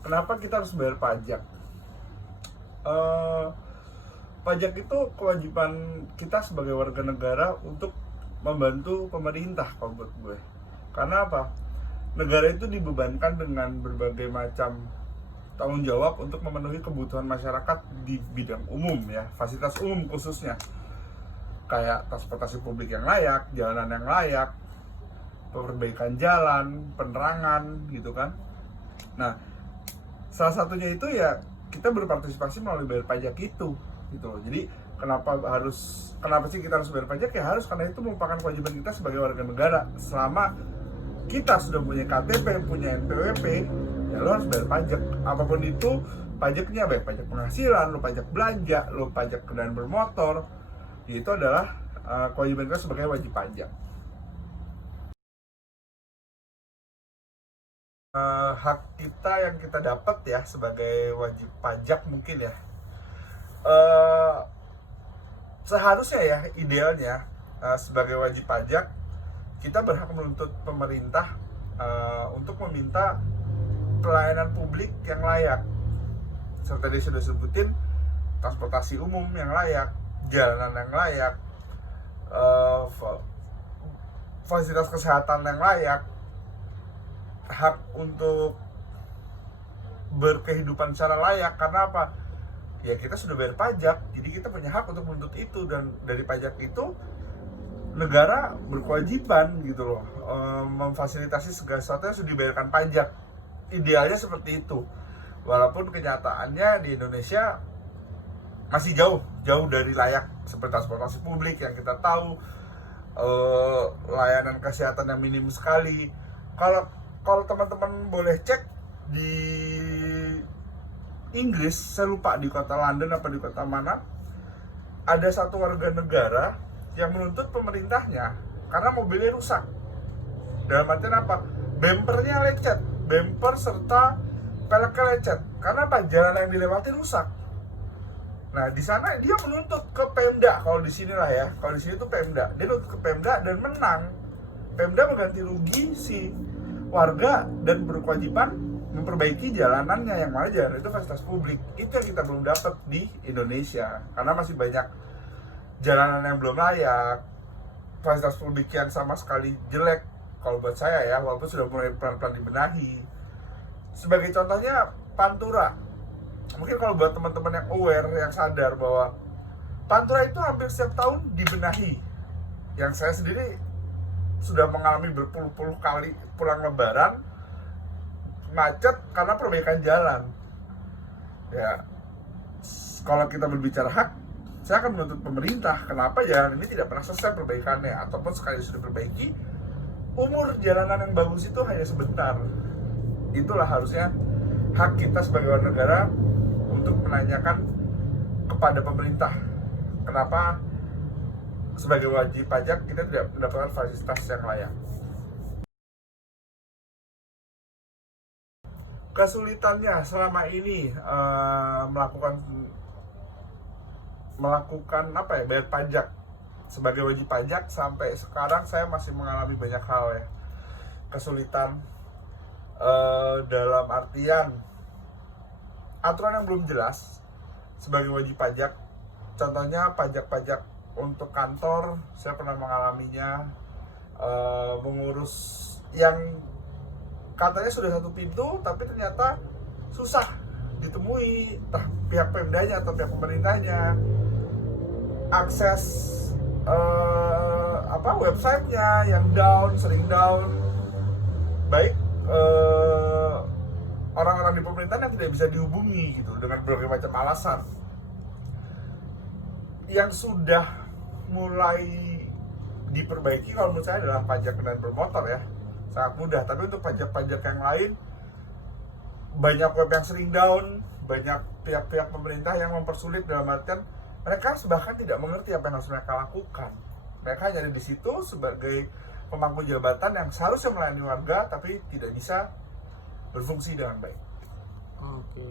Kenapa kita harus bayar pajak? Eh, Pajak itu kewajiban kita sebagai warga negara untuk membantu pemerintah kalau buat gue. Karena apa? Negara itu dibebankan dengan berbagai macam tanggung jawab untuk memenuhi kebutuhan masyarakat di bidang umum ya, fasilitas umum khususnya. Kayak transportasi publik yang layak, jalanan yang layak, perbaikan jalan, penerangan gitu kan. Nah, salah satunya itu ya kita berpartisipasi melalui bayar pajak itu gitu loh. Jadi kenapa sih kita harus bayar pajak? Ya harus, karena itu merupakan kewajiban kita sebagai warga negara. Selama kita sudah punya KTP, punya NPWP, ya lo harus bayar pajak. Apapun itu pajaknya, baik pajak penghasilan, lo pajak belanja, lo pajak kendaraan bermotor, itu adalah kewajiban kita sebagai wajib pajak. Hak kita yang kita dapat ya sebagai wajib pajak mungkin ya, uh, seharusnya ya idealnya sebagai wajib pajak kita berhak menuntut pemerintah untuk meminta pelayanan publik yang layak, seperti tadi sudah sebutin, transportasi umum yang layak, jalanan yang layak, uh, fasilitas kesehatan yang layak, hak untuk berkehidupan secara layak. Karena apa? Ya kita sudah bayar pajak, jadi kita punya hak untuk menuntut itu, dan dari pajak itu negara berkewajiban gitu loh, memfasilitasi segala sesuatu yang sudah dibayarkan pajak. Idealnya seperti itu, walaupun kenyataannya di Indonesia masih jauh dari layak, seperti transportasi publik yang kita tahu, layanan kesehatan yang minim sekali. Kalau teman-teman boleh cek di Inggris, saya lupa di kota London apa di kota mana, ada satu warga negara yang menuntut pemerintahnya karena mobilnya rusak. Dalam artian apa? Bempernya lecet, bemper serta peleknya lecet. Karena apa? Jalan yang dilewati rusak. Nah, di sana dia menuntut ke Pemda. Kalau di sini lah ya, kalau di sini tuh Pemda. Dia menuntut ke Pemda dan menang. Pemda mengganti rugi si warga dan berkewajiban memperbaiki jalanannya, yang mana jalan itu fasilitas publik. Itu yang kita belum dapat di Indonesia, karena masih banyak jalanan yang belum layak, fasilitas publik yang sama sekali jelek kalau buat saya ya, walaupun sudah mulai pelan-pelan dibenahi. Sebagai contohnya Pantura. Mungkin kalau buat teman-teman yang aware, yang sadar bahwa Pantura itu hampir setiap tahun dibenahi. Yang saya sendiri sudah mengalami berpuluh-puluh kali pulang lebaran macet karena perbaikan jalan. Ya, kalau kita berbicara hak, saya akan menuntut pemerintah kenapa jalan ini tidak pernah selesai perbaikannya, ataupun sekali sudah perbaiki, umur jalanan yang bagus itu hanya sebentar. Itulah harusnya hak kita sebagai warga negara untuk menanyakan kepada pemerintah kenapa sebagai wajib pajak kita tidak mendapatkan fasilitas yang layak. Kesulitannya selama ini melakukan apa ya, bayar pajak sebagai wajib pajak, sampai sekarang saya masih mengalami banyak hal ya, kesulitan dalam artian aturan yang belum jelas sebagai wajib pajak. Contohnya pajak-pajak untuk kantor, saya pernah mengalaminya, mengurus yang katanya sudah satu pintu tapi ternyata susah ditemui, entah pihak Pemdanya atau pihak pemerintahnya, akses websitenya yang sering down, baik orang-orang di pemerintahan yang tidak bisa dihubungi gitu dengan berbagai macam alasan. Yang sudah mulai diperbaiki kalau menurut saya adalah pajak kendaraan bermotor ya, sangat mudah. Tapi untuk pajak-pajak yang lain, banyak web yang sering down, banyak pihak-pihak pemerintah yang mempersulit, dalam artian mereka bahkan tidak mengerti apa yang harus mereka lakukan. Mereka hanya ada di situ sebagai pemangku jabatan yang seharusnya melayani warga, tapi tidak bisa berfungsi dengan baik. Oke.